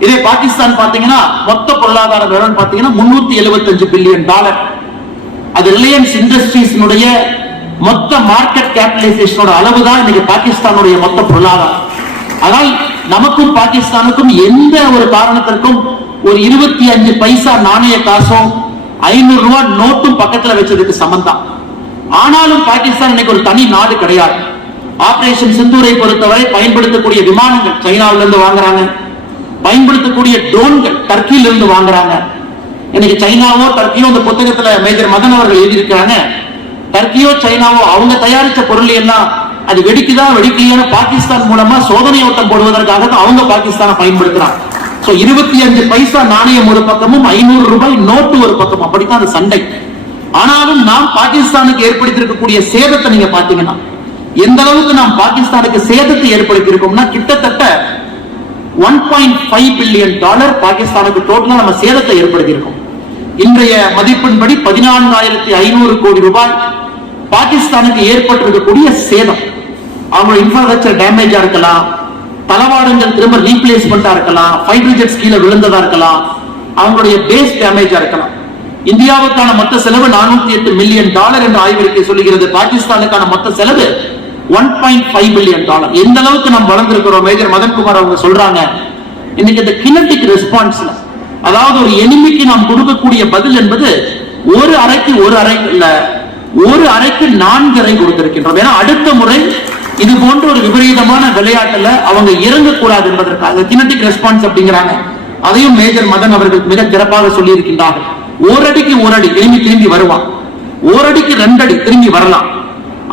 இதே பாகிஸ்தான் பாத்தீங்கன்னா மொத்த பொருளாதார விவரம் பாத்தீங்கன்னா $375 பில்லியன். அது ரிலையன்ஸ் இண்டஸ்ட்ரீஸ்னுடைய மொத்த மார்க்கெட் கேபிடலைசேஷனோட அளவுதான் இன்னைக்கு பாகிஸ்தானுடைய மொத்த பொருளாதாரம். ஆனால் நமக்கும் பாகிஸ்தானுக்கும் எந்த ஒரு காரணத்திற்கும் ஒரு 25 பைசா நாணய காசும் 500 ரூபாய் நோட்டும் பக்கத்துல வச்சதுக்கு சம்பந்தம். ஆனாலும் பாகிஸ்தான் இன்னைக்கு ஒரு தனி நாடு கிடையாது. ஆபரேஷன் சிந்தூரை பொறுத்தவரை பயன்படுத்தக்கூடிய விமானங்கள் சைனாவில இருந்து வாங்குறாங்க, பயன்படுத்தக்கூடிய ட்ரோன்கள் டர்க்கியில இருந்து வாங்குறாங்க. இன்னைக்கு சைனாவோ டர்க்கியோ இந்த புத்தகத்துல மேஜர் மதன் அவர்கள் எழுதியிருக்கிறாங்க, டர்க்கியோ சைனாவோ அவங்க தயாரிச்ச பொருள் எல்லாம் அது வெடிக்குதா வெடிக்கலையான பாகிஸ்தான் மூலமா சோதனை ஓட்டம் போடுவதற்காக தான் அவங்க பாகிஸ்தானை பயன்படுத்துறாங்க. 25 பைசா நாணயம் ஒரு பக்கமும் 500 ரூபாய் நோட்டு ஒரு பக்கம், அப்படித்தான் அந்த சண்டை. ஆனாலும் நாம் பாகிஸ்தானுக்கு ஏற்படுத்தியிருக்கக்கூடிய சேதத்தை நீங்க பாத்தீங்கன்னா எந்த அளவுக்கு நாம் பாகிஸ்தானுக்கு சேதத்தை ஏற்படுத்தி இருக்கோம்னா கிட்டத்தட்ட $1.5 பில்லியன் பாகிஸ்தானுக்கு டோட்டலா நம்ம சேதத்தை ஏற்படுத்தி இருக்கோம். இன்றைய மதிப்பின்படி 14,500 கோடி ரூபாய் பாகிஸ்தானுக்கு ஏற்பட்டிருக்கக்கூடிய சேதம். அவங்களோட இன்ஃப்ராஸ்ட்ரக்சர் டேமேஜா இருக்கலாம், தளவாடங்கள் திரும்ப ரீப்ளேஸ்மெண்டா இருக்கலாம், ஃபைட்டர் ஜெட்ஸ் கீழே விழுந்ததா இருக்கலாம், அவங்களுடைய பேஸ் டேமேஜா இருக்கலாம். இந்தியாவுக்கான மொத்த செலவு $408 மில்லியன் என்று ஆய்வறிக்கை சொல்லுகிறது. பாகிஸ்தானுக்கான மொத்த செலவு $1.5 பில்லியன். எந்த அளவுக்கு நாம் வளர்ந்திருக்கிறோம் மேஜர் மதன்குமார் அவங்க சொல்றாங்க. இன்னைக்கு இந்த கினெடிக் ரெஸ்பான்ஸ்ல, அதாவது ஒரு எனிமிக்கு நாம் கொடுக்கக்கூடிய பதில் என்பது ஒரு அறைக்கு ஒரு அறை இல்ல, ஒரு அறைக்கு 4 அறை கொடுத்திருக்கின்றோம். ஏன்னா அடுத்த முறை இது போன்ற ஒரு விபரீதமான விளையாட்டுல அவங்க இறங்கக்கூடாது என்பதற்காக கினெடிக் ரெஸ்பான்ஸ் அப்படிங்கிறாங்க. அதையும் மேஜர் மதன் அவர்கள் மிக சிறப்பாக சொல்லி இருக்கின்றார்கள். ஓரடிக்கு ஓரடி திரும்பி திரும்பி வருவான், ஓரடிக்கு 2 அடி திரும்பி வரலாம்.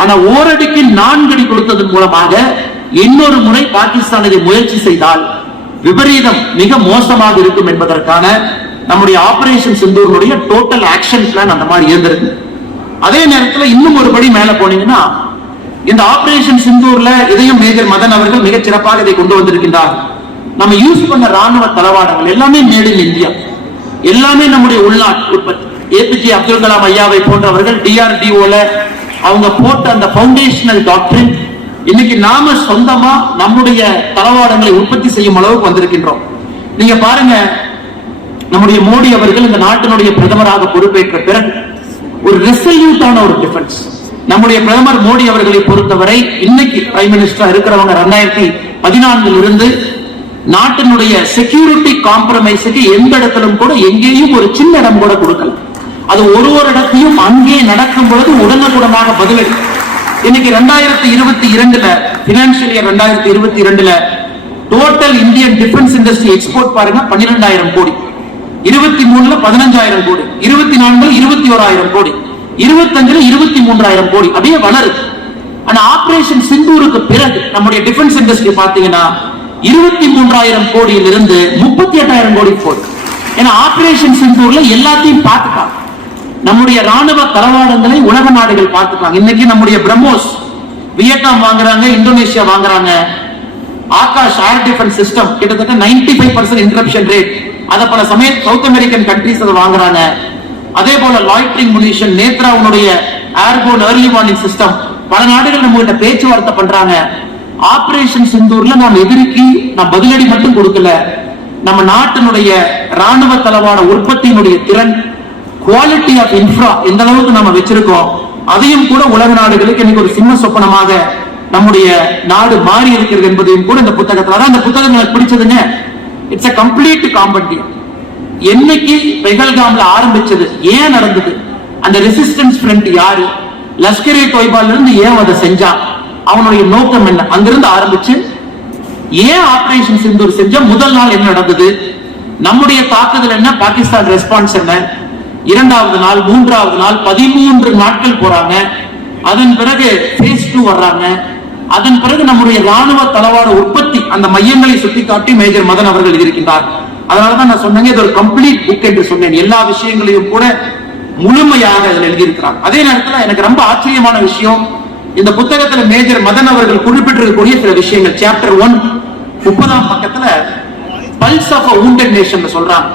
ஆனா ஓரடிக்கு 4 அடி கொடுத்ததன் மூலமாக இன்னொரு முறை பாகிஸ்தான் இதை முயற்சி செய்தால் விபரீதம் மிக மோசமாக இருக்கும் என்பதற்கான நம்முடைய ஆபரேஷன் சிந்தூருடைய டோட்டல் ஆக்ஷன் பிளான் அந்த மாதிரி இருந்திருக்கு. அதே நேரத்தில் இன்னும் ஒரு படி மேல போனீங்கன்னா இந்த ஆபரேஷன் சிந்தூர்ல இதையும் மேஜர் மதன் அவர்கள் மிகச் சிறப்பாக இதை கொண்டு வந்திருக்கின்றார். நம்ம யூஸ் பண்ண ராணுவ தளவாடங்கள் எல்லாமே மேட் இன் இந்தியா, எல்லாமே நம்முடைய உள்நாட்டு உற்பத்தி. ஏபிஜே அப்துல் கலாம் ஐயாவை போன்றவர்கள் DRDOல அவங்க போட்ட அந்த பவுண்டேஷனல் டாக்டரின் இன்னைக்கு நாம சொந்தமா நம்முடைய தளவாடங்களை உற்பத்தி செய்யும் அளவுக்கு வந்திருக்கின்றோம். நீங்க பாருங்க, நம்முடைய மோடி அவர்கள் இந்த நாட்டினுடைய பிரதமராக பொறுப்பேற்ற பிறகு ஒரு ரெசல்யூட்டான ஒரு டிஃபென்ஸ். நம்முடைய பிரதமர் மோடி அவர்களை பொறுத்தவரை இன்னைக்கு பிரைம் மினிஸ்டரா இருக்கிறவங்க 2014 இருந்து நாட்டினுடைய செக்யூரிட்டி காம்ப்ரமைஸுக்கு எந்த இடத்திலும் கூட எங்கேயும் ஒரு சின்ன இடம் கூட கொடுக்கல. அது ஒரு இடத்தையும் அங்கே நடக்கும் பொழுது உடனுக்குடனாக பதிலடி. இன்னைக்கு 2022 financial year 2022 total Indian defence industry export பாருங்க 12,000 கோடி, 23 15,000 கோடி, 24 21,000 கோடி, 25 23,000 கோடி, அப்படியே வளருது. ஆனா ஆபரேஷன் சிந்தூருக்கு பிறகு நம்முடைய டிஃபென்ஸ் இண்டஸ்ட்ரி பாத்தீங்கன்னா 23,000 கோடியிலிருந்து 38,000 கோடி போகுது. ஏன்னா ஆபரேஷன் சிந்தூர்ல எல்லாத்தையும் பார்த்துட்டாங்க. நம்முடைய ராணுவ தளவாடங்களை உலக நாடுகள் பார்த்துட்டாங்க. இன்னைக்கு நம்முடைய பிரம்மோஸ் வியட்நாம் வாங்குறாங்க, இந்தோனேஷியா வாங்குறாங்க. ஆகாஷ் ஏர் டிஃபென்ஸ் சிஸ்டம் கிட்டத்தட்ட 95% இன்டரப்ஷன் ரேட், அத பல சமயம் சவுத் அமெரிக்கன் கண்ட்ரீஸ் அதை வாங்குறாங்க. அதே போல லாய்டரிங் முனிஷன், நேத்ரா உன்னுடைய ஏர்போர்ன் ஏர்லி வார்னிங் சிஸ்டம் பல நாடுகள் நம்ம கிட்ட பேச்சுவார்த்தை பண்றாங்க. ஆபரேஷன் சிந்தூர்ல நாம் எதிரிக்கு நாம் பதிலடி மட்டும் கொடுக்கல, நம்ம நாட்டினுடைய ராணுவ தளவாட உற்பத்தியினுடைய திறன், குவாலிட்டி ஆஃப் இன்ஃப்ரா எந்த அளவுக்கு நம்ம வச்சிருக்கோம், அதையும் கூட உலக நாடுகளுக்கு இன்னைக்கு ஒரு சிம்ம சொப்பனமாக நம்முடைய நாடு மாறி இருக்கிறது என்பதையும் கூட இந்த புத்தகத்துல தான். இந்த புத்தகம் எனக்கு பிடிச்சதுங்க, இட்ஸ் a complete compendium. என்னைக்கு பெஹல்காம்ல ஆரம்பிச்சது, ஏன் நடந்தது, அந்த ரெசிஸ்டன்ஸ் ஃப்ரண்ட் யாரு, லஷ்கர்-இ தொய்பால இருந்து ஏன் அதை செஞ்சான், அவனுடைய நோக்கம் என்ன, அங்கிருந்து ஆரம்பிச்சு ஏன் ஆபரேஷன் சிந்தூர் செஞ்ச முதல் நாள் என்ன நடந்தது, நம்முடைய தாக்குதல் என்ன, பாகிஸ்தான் ரெஸ்பான்ஸ் என்ன, இரண்டாவது நாள், மூன்றாவது நாள், 13 நாட்கள் போறாங்க. அதன் பிறகு phase 2 வர்றாங்க. அதன் பிறகு நம்முடைய ராணுவ தளவாட உற்பத்தி அந்த மையங்களை சுட்டிக்காட்டி மேஜர் மதன் அவர்கள் எழுதியிருக்கின்றார். அதனாலதான் நான் சொன்னேன், இது ஒரு கம்ப்ளீட் புக் என்று சொன்னேன். எல்லா விஷயங்களையும் கூட முழுமையாக அதில் எழுதியிருக்கிறார். அதே நேரத்தில் எனக்கு ரொம்ப ஆச்சரியமான விஷயம், இந்த புத்தகத்துல மேஜர் மதன் அவர்கள் குறிப்பிட்டிருக்கக்கூடிய சில விஷயங்கள். சாப்டர் 1 30ஆம் பக்கத்துல pulse of a wounded nation சொல்றாங்க.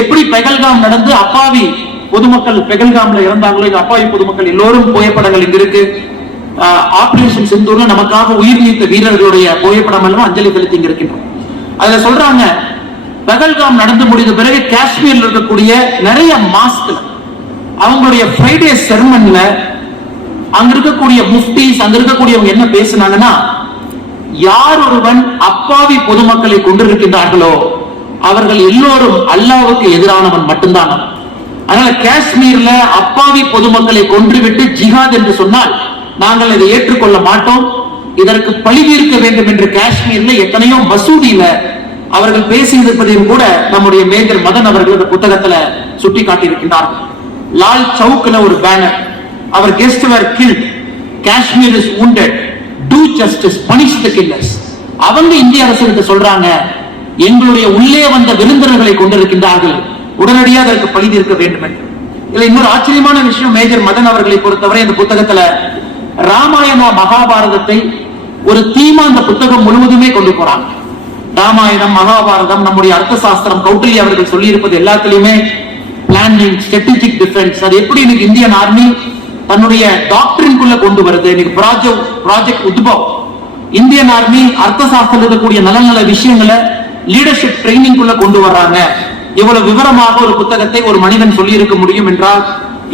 எப்படி பெஹல்காம் நடந்து அப்பாவி பொதுமக்கள் பெஹல்காம்ல இறந்தாங்களோ, அப்பாவி பொதுமக்கள் எல்லோரும் புகைப்படங்கள் இங்க இருக்கு. ஆபரேஷன் சிந்தூர்ல நமக்காக உயிர் நீத்த வீரர்களுடைய புகைப்படம் எல்லாம் அஞ்சலி செலுத்தி இங்க இருக்கின்றோம். அதுல சொல்றாங்க, பெஹல்காம் நடந்து முடிந்த பிறகு காஷ்மீர்ல இருக்கக்கூடிய நிறைய மாஸ்க்ல அவங்களுடைய ஃப்ரைடே செர்மன்ல அங்க இருக்கக்கூடிய முஃப்டிஸ், அங்க இருக்கக்கூடியவங்க என்ன பேசினாங்கன்னா, யார் ஒருவன் அப்பாவி பொதுமக்களை கொண்டிருக்கின்றார்களோ அவர்கள் எல்லோரும் அல்லாஹ்வுக்கு எதிரானவன் மட்டும்தான். அதனால காஷ்மீர்ல அப்பாவி பொதுமக்களை கொன்றுவிட்டு ஜிஹாத் என்று சொன்னால் நாங்கள் இதை ஏற்றுக்கொள்ள மாட்டோம், இதற்கு பழி தீர்க்க வேண்டும் என்று காஷ்மீர்ல எத்தனையோ மசூதியில அவர்கள் பேசியிருப்பதையும் கூட நம்முடைய மேஜர் மதன் அவர்கள் இந்த புத்தகத்துல சுட்டி காட்டியிருக்கிறார். லால் சவுக்ல ஒரு பேனர், அவர் guest were killed, Kashmir is wounded, do justice, punish the killers. அவங்க இந்திய அரசுகிட்ட சொல்றாங்க, எங்களுடைய உள்ளே வந்த விருந்தினர்களை கொண்டிருக்கின்றார்கள், உடனடியாக அதற்கு பழி தீர்க்க வேண்டும் என்று. இதுல இன்னொரு ஆச்சரியமான விஷயம், மேஜர் மதன் அவர்களை பொறுத்தவரை இந்த புத்தகத்துல ராமாயண மகாபாரதத்தை ஒரு தீமா இந்த புத்தகம் முழுவதுமே கொண்டு போறாங்க. ராமாயணம், மகாபாரதம், நம்முடைய அர்த்த சாஸ்திரம், கௌட்டில்யா அவர்கள் சொல்லி இருப்பது எல்லாத்திலுமே பிளானிங், ஸ்ட்ராட்டஜிக் டிஃபென்ஸ், அது எப்படி இன்னைக்கு இந்தியன் ஆர்மி தன்னுடைய டாக்டரின்குள்ள கொண்டு வருது. இன்னைக்கு ப்ராஜெக்ட் உத்பவ், இந்தியன் ஆர்மி அர்த்த சாஸ்திரம் இருக்கக்கூடிய நல்ல நல்ல விஷயங்களை லீடர்ஷிப் ட்ரைனிங் குள்ள கொண்டு வர்றாங்க. இவ்வளவு விவரமாக ஒரு புத்தகத்தை ஒரு மனிதன் சொல்லி இருக்க முடியும் என்றால்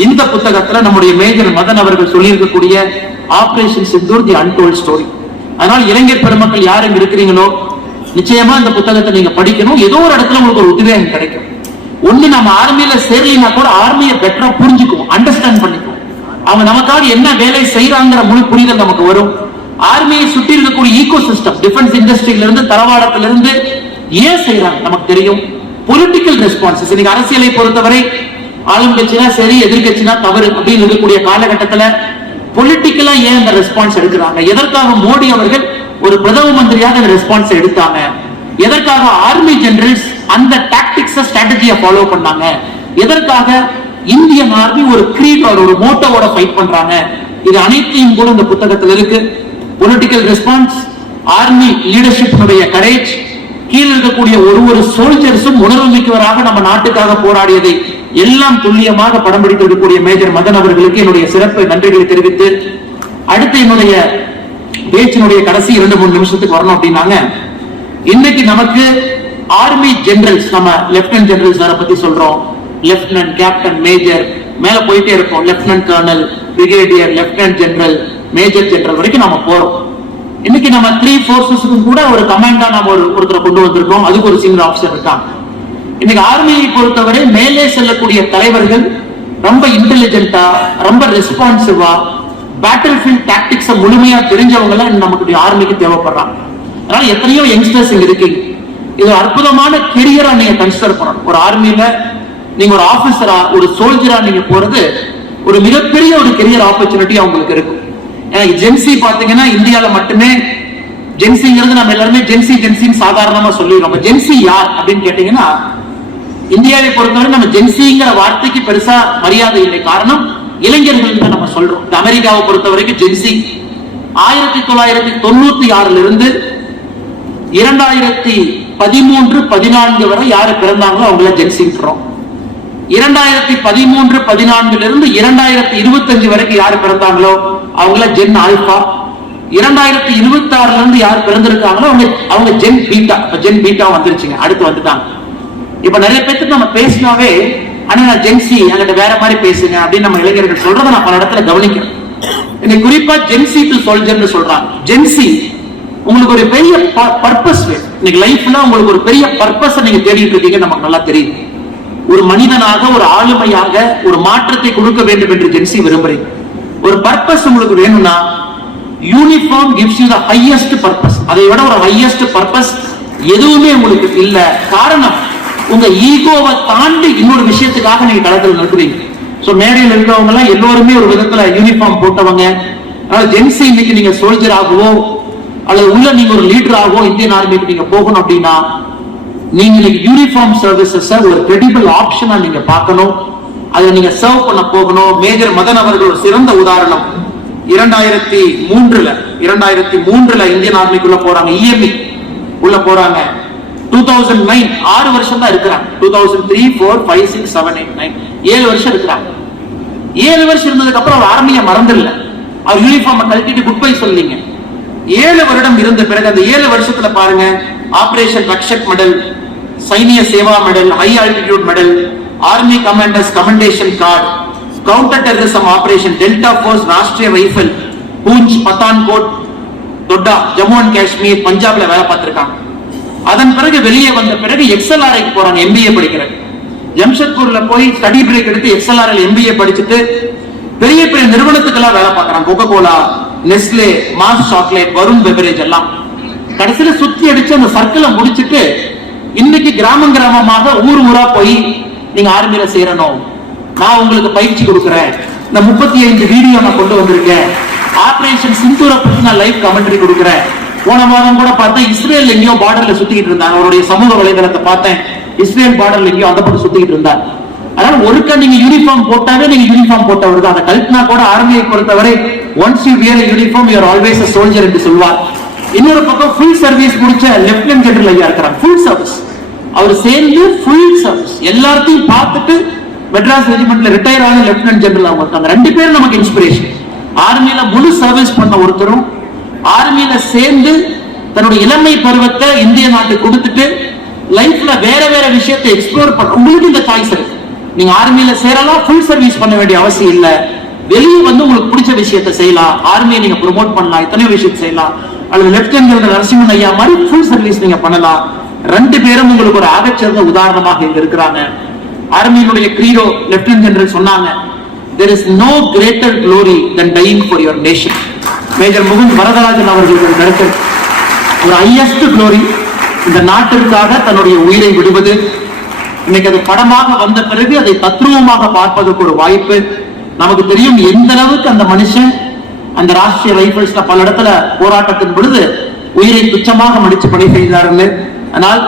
இந்த புத்தகத்துல நம்முடைய மேஜர் மதன் அவர்கள் சொல்லி இருக்கக்கூடிய ஆபரேஷன் சிந்தூர் தி அன்டோல்ட் ஸ்டோரி. அதனால இளைஞர் பெருமக்கள் யாரும் இருக்கிறீங்களோ நிச்சயமா இந்த புத்தகத்தை நீங்க படிக்கணும். ஏதோ ஒரு இடத்துல உங்களுக்கு ஒரு உத்வேகம் கிடைக்கும். ஒண்ணு, நம்ம ஆர்மியில சேரலினா கூட ஆர்மியை பெட்டரா புரிஞ்சுக்குவோம், அண்டர்ஸ்டாண்ட் பண்ணிக்குவோம். அவங்க நமக்காக என்ன வேலை செய்யறாங்கிற முழு புரிதல் நமக்கு வரும். ஆர்மியை சுற்றி இருக்கக்கூடிய ஈகோ சிஸ்டம், டிஃபென்ஸ் இண்டஸ்ட்ரியில இருந்து தளவாடத்திலிருந்து ஏன் செய்யறாங்க நமக்கு தெரியும். பொலிட்டிக்கல் ரெஸ்பான்சஸ், இன்னைக்கு அரசியலை பொறுத்தவரை ஆளுங்கட்சினா சரி, எதிர்கட்சினா தவறு அப்படின்னு இருக்கக்கூடிய காலகட்டத்துல பொலிட்டிக்கலா ஏன் இந்த ரெஸ்பான்ஸ் எடுக்கிறாங்க, எதற்காக மோடி அவர்கள் ஒரு பிரதம மந்திரியாக அந்த ரெஸ்பான்ஸ் எடுத்தாங்க, எதற்காக ஆர்மி ஜெனரல்ஸ் அந்த டாக்டிக்ஸ் ஸ்ட்ராட்டஜியை ஃபாலோ பண்ணாங்க, எதற்காக இந்தியன் ஆர்மி ஒரு கிரீட் ஒரு மோட்டோவோட ஃபைட் பண்றாங்க, இது அனைத்தையும் கூட இந்த புத்தகத்தில் இருக்கு. Political response, army leadership courage, கீழ் இருக்கக்கூடிய ஒரு சோல்ஜர்ஸும் உணர்வு மிக்கவராக நம்ம நாட்டுக்காக போராடியதை எல்லாம் துல்லியமாக படம் பிடித்திருக்கக்கூடிய மேஜர் மதன் அவர்களுக்கு என்னுடைய சிறப்பு நன்றிகளை தெரிவித்து, அடுத்து என்னுடைய பேச்சினுடைய கடைசி 2-3 நிமிஷத்துக்கு வரணும் அப்படின்னாங்க. இன்னைக்கு நமக்கு ஆர்மி ஜெனரல்ஸ், நம்ம லெப்டினன்ட் ஜெனரல்ஸ் வர பத்தி சொல்றோம். லெப்டினன்ட், கேப்டன், மேஜர், மேல போயிட்டே இருப்போம். Lieutenant colonel, brigadier, lieutenant general, major general வரைக்கும் நாம போறோம். இன்னைக்கு நம்ம 3 போர்சஸுக்கும் கூட ஒரு கமாண்டா நாம ஒருத்தரை கொண்டு வந்திருக்கோம். அதுக்கு ஒரு சீனியர் ஆஃபீஸர் இருக்காங்க. இன்னைக்கு ஆர்மியை பொறுத்தவரை மேலே செல்லக்கூடிய தலைவர்கள் ரொம்ப இன்டெலிஜென்ட்டா, ரொம்ப ரெஸ்பான்சிவா, பேட்டில் ஃபீல்ட் டாக்டிக்ஸ் முழுமையா தெரிஞ்சவங்க எல்லாம் நமக்கு ஆர்மிக்கு தேவைப்படுறாங்க. அதனால எத்தனையோ யங்ஸ்டர்ஸ் இங்க இருக்கு. இது அற்புதமான கெரியரா நீங்க கன்சிடர் பண்ணணும். ஒரு ஆர்மியில நீங்க ஒரு ஆபீசரா, ஒரு சோல்ஜரா நீங்க போறது ஒரு மிகப்பெரிய ஒரு கெரியர் ஆப்பர்ச்சுனிட்டி அவங்களுக்கு இருக்கும். ஜென்சி பாத்தீங்கன்னா இந்தியால மட்டுமே, ஜென்சிங்கிறது நம்ம எல்லாருமே ஜென்சின்னு சாதாரணமா சொல்லிடுறோம். ஜென்சி யார் அப்படின்னு கேட்டீங்கன்னா, இந்தியாவை பொறுத்தவரை நம்ம ஜென்சிங்கிற வார்த்தைக்கு பெருசா மரியாதை இல்லை. காரணம், இளைஞர்கள் தான் நம்ம சொல்றோம். அமெரிக்காவை பொறுத்த வரைக்கும் ஜென்சி 1996 இருந்து 2013-14 வரை யாரு பிறந்தாங்களோ அவங்கள ஜென்சின்றோம். 2013-14 இருந்து 2025 வரைக்கும் யாரு பிறந்தாங்களோ அவங்கள ஜென் ஆல்பா. 2026 இருந்து யார் பிறந்திருக்காங்களோ அவங்க ஜென் பீட்டா. ஜென் பீட்டா வந்துருச்சுங்க, அடுத்து வந்துட்டாங்க. இப்ப நிறைய பேருக்கு நம்ம பேசினாவே, ஆனா நான் ஜென்சி, என்கிட்ட வேற மாதிரி பேசுங்க அப்படின்னு நம்ம இளைஞர்கள் சொல்றதை நான் பல இடத்துல கவனிக்கிறேன். இன்னைக்கு குறிப்பா ஜென்சி டு சோல்ஜர்னு சொல்றாங்க. ஜென்சி உங்களுக்கு ஒரு பெரிய பர்பஸ் வேணும். இன்னைக்கு லைஃப்ல உங்களுக்கு ஒரு பெரிய பர்பஸ் நீங்க தேடிட்டு இருக்கீங்க, நமக்கு நல்லா தெரியும். ஒரு மனிதனாக, ஒரு ஆளுமையாக ஒரு மாற்றத்தை கொடுக்க வேண்டும் என்று ஜென்சி விரும்புறீங்க. ஒரு பர்பஸ் உங்களுக்கு வேணும்னா, uniform gives you the highest purpose. அதை விட ஒரு ஹையஸ்ட் பர்பஸ் எதுவுமே உங்களுக்கு இல்ல. காரணம், உங்க ஈகோவை தாண்டி இன்னொரு விஷயத்துக்காக நீங்க களத்தில் நிற்கிறீங்க. சோ மேடையில் இருக்கிறவங்க எல்லாம் எல்லோருமே ஒரு விதத்துல யூனிஃபார்ம் போட்டவங்க. அதனால ஜென்சி இன்னைக்கு நீங்க சோல்ஜர் ஆகவோ அல்லது உள்ள நீங்க ஒரு லீடர் ஆகவோ இந்தியன் ஆர்மிக்கு நீங்க போகணும் அப்படின்னா, நீங்க இன்னைக்கு யூனிஃபார்ம் சர்வீசஸ் ஒரு கிரெடிபிள் ஆப்ஷனா நீங்க பார்க்கணும். அதை நீங்க சர்வ் பண்ண போகணும். மேஜர் மதன் அவர்கள் ஒரு சிறந்த உதாரணம். 2003 இந்தியன் ஆர்மிக்குள்ள போறாங்க, இஎம்இ உள்ள போறாங்க. 2009 6 வருஷம் தான் இருக்கிறாங்க. 2003, 4, 5, 6, 7, 8, 9 7 வருஷம் இருக்கிறாங்க. 7 வருஷம் இருந்ததுக்கு அப்புறம் அவர் ஆர்மியை மறந்துடல. அவர் யூனிஃபார்ம் கழட்டிட்டு குட் பை சொல்லிங்க. 7 வருடம் இருந்த பிறகு அந்த 7 வருஷத்துல பாருங்க, operation Rakshak medal, Sainya Seva medal, high altitude medal, army commanders commendation card, counter terrorism operation, delta force, Rashtriya rifle, Poonch, Pathankot, Doda, Jammu and Kashmir, பஞ்சாப்ல வேலை பார்த்திருக்காங்க. அதன் பிறகு வெளியே வந்த பிறகு எக்ஸ்எல்ஆர்ஐக்கு போறாங்க, எம்பிஏ படிக்கிறாங்க. ஜம்ஷெட்பூர்ல போய் ஸ்டடி பிரேக் எடுத்து எக்ஸ்எல்ஆர்ஐ எம்பிஏ படிச்சுட்டு பெரிய பெரிய நிறுவனத்துக்கெல்லாம் வேலை பார்க்கறாங்க. Coca Cola, Nestle, Mars chocolate, Varun beverage எல்லாம். கடைசியில சுத்தி அடிச்சு அந்த சர்க்கிளை முடிச்சுட்டு இன்னைக்கு கிராமமாக ஊர் ஊரா போய் நீங்க ஆர்மியில சேரணும், நான் உங்களுக்கு பயிற்சி கொடுக்குறேன், இந்த 35 வீடியோ நான் கொண்டு வந்திருக்கேன், ஆபரேஷன் சிந்தூரை பத்தி நான் லைவ் கமெண்ட்ரி கொடுக்குறேன். போன மாதம் கூட பார்த்தேன், இஸ்ரேல் எங்கேயோ பார்டர்ல சுத்திக்கிட்டு இருந்தாங்க. அவருடைய சமூக வலைதளத்தை பார்த்தேன், இஸ்ரேல் பார்டர்ல எங்கேயோ அந்த பக்கம் சுத்திக்கிட்டு இருந்தார். அதனால ஒருக்க நீங்க யூனிஃபார்ம் போட்டாவே நீங்க யூனிஃபார்ம் போட்டவர் தான். அந்த கல்பனா கூட ஆர்மியை பொறுத்தவரை once you wear uniform you are always a soldier என்று சொல்வார். இன்னொரு பக்கம் ஃபுல் சர்வீஸ் முடிச்ச லெப்டினன்ட் ஜெனரல் ஐயா இருக்கிறாங்க. ஃபுல் சர்வீஸ் அவர் சேர்ந்து ஃபுல் சர்வீஸ் எல்லாத்தையும் பார்த்துட்டு மெட்ராஸ் ரெஜிமெண்ட்ல ரிட்டையர் ஆன லெப்டினன்ட் ஜெனரல் அவங்க இருக்காங்க. 2 பேரும் நமக்கு இன்ஸ்பிரேஷன். ஆர்மியில முழு சர்வீஸ் பண்ண ஒருத்தரும், ஆர்மியில சேர்ந்து தன்னுடைய இளமை பருவத்தை இந்திய நாட்டுக்கு கொடுத்துட்டு லைஃப்ல வேற வேற விஷயத்தை எக்ஸ்ப்ளோர் பண்ண உங்களுக்கு இந்த சாய்ஸ் இருக்கு. நீங்க ஆர்மியில சேரலாம், ஃபுல் சர்வீஸ் பண்ண வேண்டிய அவசியம் இல்ல. வெளியே வந்து உங்களுக்கு பிடிச்ச விஷயத்தை செய்யலாம், ஆர்மியை நீங்க ப்ரொமோட் பண்ணலாம், இத்தனை விஷயத்தை செய்யலாம். அல்லது லெப்டினன்ட் ஜெனரல் நரசிம்மன் ஐயா மாதிரி ஃபுல் சர்வீஸ் நீங்க பண்ணலாம். 2 பேரும் உங்களுக்கு ஒரு ஆகச்சிறந்த உதாரணமாக இங்க இருக்கிறாங்க. ஆர்மியினுடைய கிரீடோ லெப்டினன்ட் ஜெனரல் சொன்னாங்க, there is no greater glory than dying for your nation. Major Mukund Varadarajan அவர்களுடைய கருத்து, ஒரு ஹையஸ்ட் குளோரி இந்த நாட்டிற்காக தன்னுடைய உயிரை விடுவது. இன்னைக்கு அது படமாக வந்த பிறகு அதை தத்ரூபமாக பார்ப்பதற்கு ஒரு வாய்ப்பு. நமக்கு தெரியும் எந்த அளவுக்கு அந்த மனுஷன் அந்த ராஷ்டிரிய ரைபிள்ஸ்ல பல இடத்துல போராட்டத்தின் பொழுது உயிரை துச்சமாக மடிச்சு பணி செய்தார்கள். ஆனால்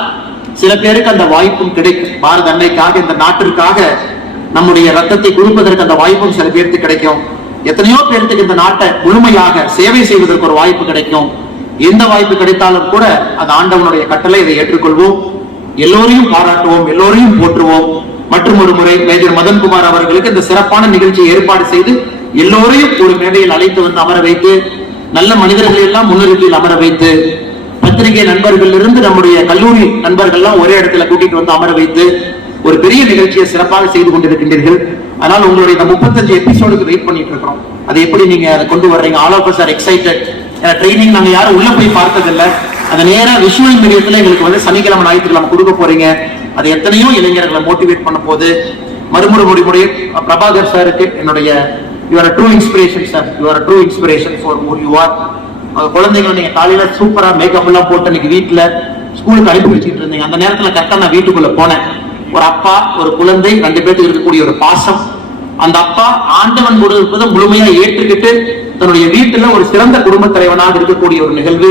சில பேருக்கு அந்த வாய்ப்பும் கிடைக்கும். பாரத அன்னைக்காக, இந்த நாட்டிற்காக நம்முடைய ரத்தத்தை கொடுப்பதற்கு அந்த வாய்ப்பும் சில பேருக்கு கிடைக்கும். எத்தனையோ பேருக்கு இந்த நாட்டை முழுமையாக சேவை செய்வதற்கு ஒரு வாய்ப்பு கிடைக்கும். எந்த வாய்ப்பு கிடைத்தாலும் கூட அது ஆண்டவனுடைய கட்டளை, இதை ஏற்றுக்கொள்வோம். எல்லோரையும் பாராட்டுவோம், எல்லோரையும் போற்றுவோம். மற்றும் ஒரு முறை மேஜர் மதன்குமார் அவர்களுக்கு இந்த சிறப்பான நிகழ்ச்சியை ஏற்பாடு செய்து எல்லோரையும் ஒரு மேடையில் அழைத்து வந்து அமர வைத்து நல்ல மனிதர்களை எல்லாம் முன்னிறுத்தியில் அமர வைத்து பத்திரிகை நண்பர்கள் இருந்து நம்முடைய கல்லூரி நண்பர்கள் எல்லாம் ஒரே இடத்துல கூட்டிட்டு வந்து அமர வைத்து ஒரு பெரிய நிகழ்ச்சியை சிறப்பாக செய்து கொண்டிருக்கின்றீர்கள். ஆனால் உங்களுடைய இந்த 35 எபிசோடுக்கு வெயிட் பண்ணிட்டு இருக்கிறோம். அதை எப்படி நீங்க அதை கொண்டு வர்றீங்க? All of us are excited. Training நாங்க யாரும் உள்ள போய் பார்த்ததில்லை. அந்த நேரா விஷுவல் மீடியத்துல எங்களுக்கு வந்து சனிக்கிழமை ஞாயிற்றுக்கிழமை கொடுக்க போறீங்க. அது எத்தனையோ இளைஞர்களை மோட்டிவேட் பண்ண போது மறுமுறை பிரபாகர் சாருக்கு என்னுடைய you are a true inspiration sir, you are a true inspiration for who you are. குழந்தைகளை நீங்க காலையில சூப்பரா மேக்கப் எல்லாம் போட்டு இன்னைக்கு வீட்டுல ஸ்கூலுக்கு அனுப்பி வச்சுட்டு இருந்தீங்க. அந்த நேரத்துல கரெக்டா நான் வீட்டுக்குள்ள போனேன். ஒரு அப்பா ஒரு குழந்தை 2 பேருக்கு இருக்கக்கூடிய ஒரு பாசம். அந்த அப்பா ஆண்டவன் கூட இருப்பதை முழுமையா ஏற்றுக்கிட்டு தன்னுடைய வீட்டுல ஒரு சிறந்த குடும்ப தலைவனாக இருக்கக்கூடிய ஒரு நிகழ்வு.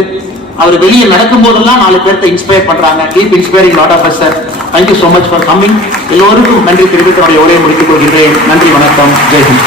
அவர் வெளியே நடக்கும் போதெல்லாம் 4 பேர்த்தை இன்ஸ்பயர் பண்றாங்க. Keep inspiring lot of us sir. Thank you so much for coming. எல்லோருக்கும் நன்றி தெரிவித்து என்னுடைய உரையை முடித்துக் கொள்கின்றேன். நன்றி, வணக்கம், ஜெய்ஹிந்த்.